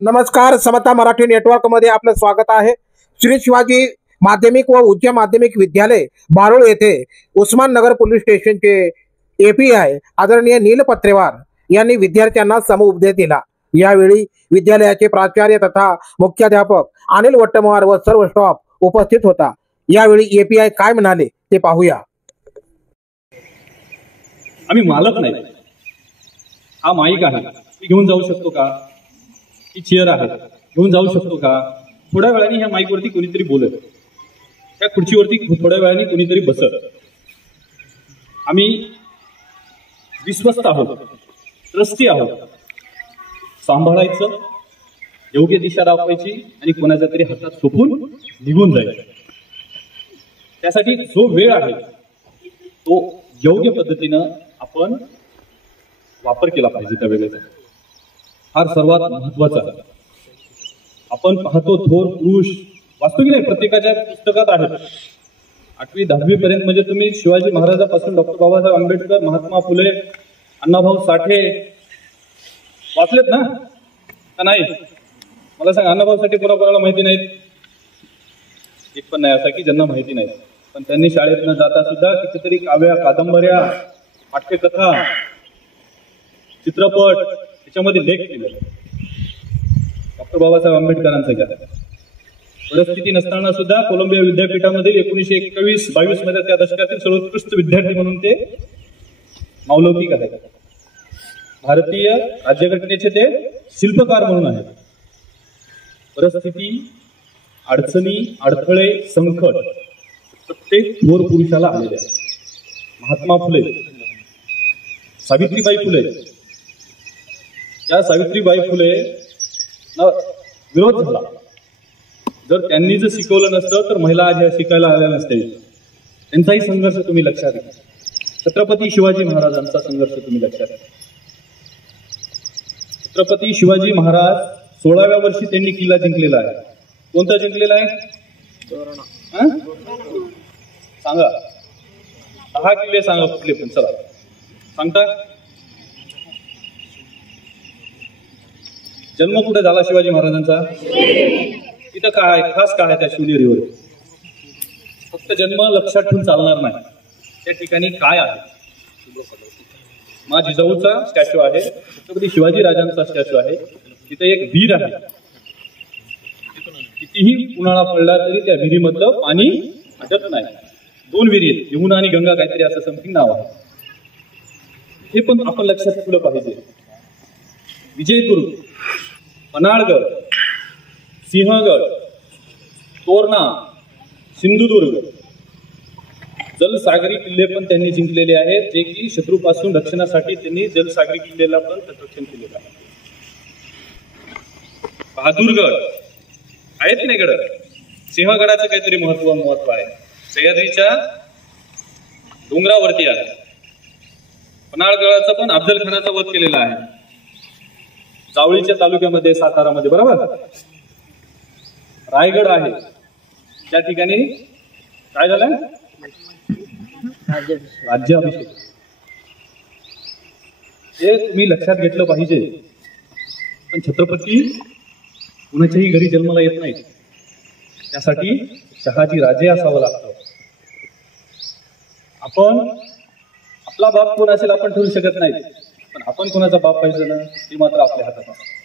नमस्कार, समता मराठी नेटवर्क मध्ये आपलं स्वागत आहे। श्री शिवाजी माध्यमिक व उच्च माध्यमिक विद्यालय बारूळ येथे उस्मान नगर पोलीस स्टेशनचे एपीआय आदरणीय नील पत्रेवार यांनी विद्यार्थ्यांना समुपदेश दिला। यावेळी विद्यालयाचे प्राचार्य तथा मुख्याध्यापक अनिल वट्टमवार व सर्व स्टाफ उपस्थित होता। यावेळी एपीआय काय म्हणाले ते पाहूया। आम्ही मालक नाही, हा माईक आहे, घेऊन जाऊ शकतो का? ही चेअर आहे, घेऊन जाऊ शकतो का? थोड्या वेळाने ह्या माईक वरती कोणीतरी बोलत, त्या खुर्चीवरती थोड्या वेळाने कोणीतरी बसत। आम्ही विश्वस्त आहोत, ट्रस्टी आहोत। सांभाळायचं, योग्य दिशा दाखवायची आणि कोणाच्या तरी हातात सोपून निघून जायचं। त्यासाठी जो वेळ आहे तो योग्य पद्धतीनं आपण वापर केला पाहिजे। त्या वेळेचा फार सर्वात महत्वाचा आहे। आपण पाहतो थोर पुरुष वास्तू की नाही, प्रत्येकाच्या पुस्तकात आहेत। 8वी 10वी पर्यंत म्हणजे तुम्ही शिवाजी महाराजांपासून डॉक्टर बाबासाहेब आंबेडकर, महात्मा फुले, अण्णाभाऊ साठे वाचलेत ना का नाही? मला सांग, अण्णाभाऊ साठे कोणाकोणाला माहिती नाहीत? एक पण नाही असा की ज्यांना माहिती नाही, पण त्यांनी शाळेत न जाता सुद्धा कितीतरी काव्या, कादंबऱ्या, पाठ्यकथा, चित्रपट त्याच्यामध्ये लेख केले। डॉक्टर बाबासाहेब आंबेडकरांचा घ्या, परिस्थिती नसताना सुद्धा कोलंबिया विद्यापीठामध्ये 1921-22 मध्ये त्या दशकातील सर्वोत्कृष्ट विद्यार्थी म्हणून ते मावलौकिक आहेत। भारतीय राज्यघटनेचे ते शिल्पकार म्हणून आहेत। परिस्थिती, अडचणी, अडथळे, संकट प्रत्येक थोर पुरुषाला आलेले आहे। महात्मा फुले, सावित्रीबाई फुले, या सावित्रीबाई फुले विरोध झाला। जर त्यांनी जर शिकवलं नसतं तर महिला आज शिकायला आल्या नसत्या। त्यांचाही संघर्ष तुम्ही लक्षात घ्या। छत्रपती शिवाजी महाराजांचा संघर्ष तुम्ही लक्षात घ्या। छत्रपती शिवाजी महाराज 16व्या वर्षी त्यांनी किल्ला जिंकलेला आहे। कोणता जिंकलेला आहे? सांगा, 6 किल्ले सांगा कुठले पण, चला सांगता। जन्म कुठे झाला शिवाजी महाराजांचा? तिथं काय खास काय त्या शिवनेरीवर? फक्त जन्म लक्षात ठेवून चालणार नाही, त्या ठिकाणी काय आहे? मा जिजाऊचा स्टॅच्यू आहे, छत्रपती शिवाजी राजांचा स्टॅच्यू आहे, तिथे एक विहीर आहे। कितीही उन्हाळा पडला तरी त्या विहिरीमधलं पाणी हटत नाही। 2 विहिरी आहेत, यमुना आणि गंगा काहीतरी असं समथिंग नाव आहे। हे पण आपण लक्षात ठेवलं पाहिजे। विजयदुर्ग, पन्हाळगड, सिंहगड, तोरणा, सिंधुदुर्ग, जलसागरी किल्ले पण त्यांनी जिंकलेले आहेत, जे की शत्रूपासून रक्षणासाठी त्यांनी जलसागरी किल्ल्याला पण संरक्षण केलेलं आहे। बहादूरगड आहेत की नाही गड? सिंहगडाचं काहीतरी महत्व आहे, सह्याद्रीच्या डोंगरावरती आहे। पन्हाळगडाचा पण अफजल खानाचा वध केलेला आहे, जावळीच्या तालुक्यामध्ये, सातारामध्ये, बरोबर। रायगड आहे, त्या ठिकाणी काय झालं? राज्याभिषेक। हे तुम्ही लक्षात घेतलं पाहिजे। पण छत्रपती कुणाच्याही घरी जन्माला येत नाहीत, त्यासाठी शहाजी राजे असावं लागतं। आपण आपला बाप कोण असेल आपण ठरवू शकत नाही, पण आपण कोणाचा बाप पाहिजे ना ते मात्र आपल्या हातात आहे।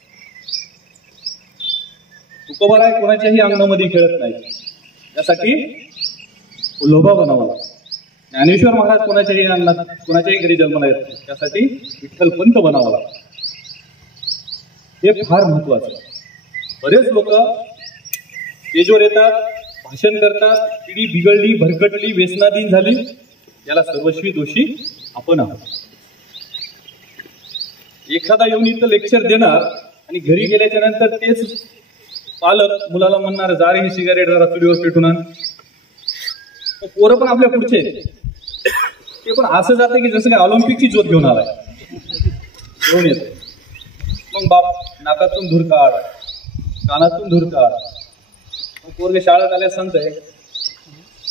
तुकोबाराय कोणाच्याही अंगणामध्ये खेळत नाही, त्यासाठी लोभा बनावा लागतो। ज्ञानेश्वर महाराज कोणाच्याही अंगणात, कोणाच्याही घरी जन्माला येत नाही, त्यासाठी विठ्ठल पंत बनावा लागतो। हे फार महत्वाचं आहे। बरेच लोक स्टेजवर येतात, भाषण करतात, पिढी बिघडली, भरकटली, व्यसनाधीन झाली, याला सर्वस्वी दोषी आपण आहोत। एखादा येऊन इथं लेक्चर देणार आणि घरी गेल्याच्या नंतर तेच पालक मुलाला म्हणणार, जा रे ही सिगारेट जरा चुलीवर पेटून आण। पोरं पण आपल्या पुढचे, ते पण असं जातं की जसं काय ऑलिम्पिकची ज्योत घेऊन आलाय, घेऊन येते। मग बाप नाकातून धूर काढ, कानातून धूर काढ। मग पोरगे शाळेत आल्या सांगतंय,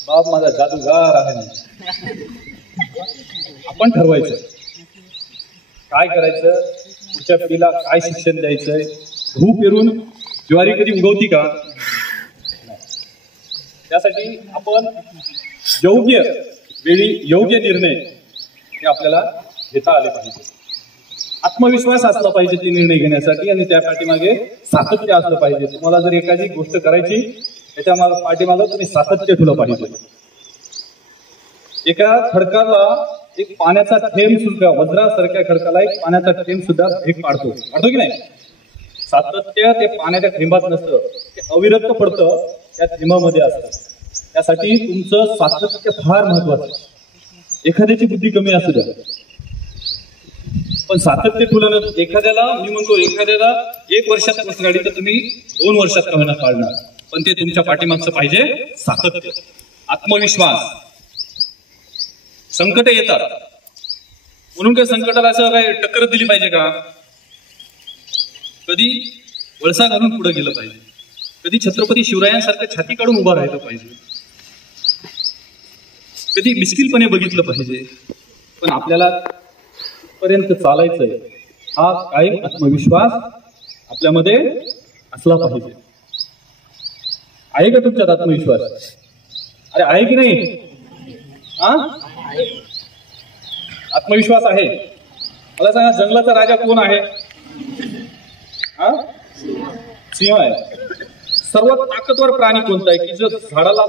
बाप माझा जादूगार आहे ना। आपण ठरवायचं काय करायचं, पुढच्या पिढीला काय शिक्षण द्यायचंय, गहू पेरून ज्वारी कधी उगवती का? त्यासाठी आपण योग्य वेळी योग्य निर्णय हे आपल्याला घेता आले पाहिजे. आत्मविश्वास असला पाहिजे ते निर्णय घेण्यासाठी आणि त्या पाठीमागे सातत्य असलं पाहिजे. तुम्हाला जर एखादी गोष्ट करायची त्याच्या पाठीमागे तुम्ही सातत्य ठेवलं पाहिजे. एका खडकाला एक पाण्याचा थेंब सुद्धा, वज्रासारख्या खडकाला एक पाण्याचा थेंब सुद्धा भेग पाडतो की नाही? सातत्य ते पाण्याच्या थेंबात नसतं, ते अविरत पडतं त्या थेंबामध्ये असतं. त्यासाठी तुमचं सातत्य फार महत्वाचं. एखाद्याची बुद्धी कमी असू द्या पण सातत्य ठेवलं. एखाद्याला मी म्हणतो, एखाद्याला 1 वर्षात बस गाडी तर तुम्ही 2 वर्षात का होईना काढणार, पण ते तुमच्या पाठीमागचं पाहिजे सातत्य, आत्मविश्वास. संकट येतात म्हणून काही संकटाला असं काही टक्कर दिली पाहिजे का? कधी वळसा घालून पुढे गेलं पाहिजे, कधी छत्रपती शिवरायांसारखं छाती काढून उभा राहिलं पाहिजे, कधी मिश्किलपणे बघितलं पाहिजे. पण आपल्याला पर्यंत चालायचंय हा कायम आत्मविश्वास आपल्यामध्ये असला पाहिजे. आहे का तुमच्यात आत्मविश्वास? अरे आहे की नाही? आत्मविश्वास आहे? मला सांगा, जंगलाचा राजा कोण आहे? सिंह आहे. सर्वात ताकदवर प्राणी कोणता आहे की जो झाडाला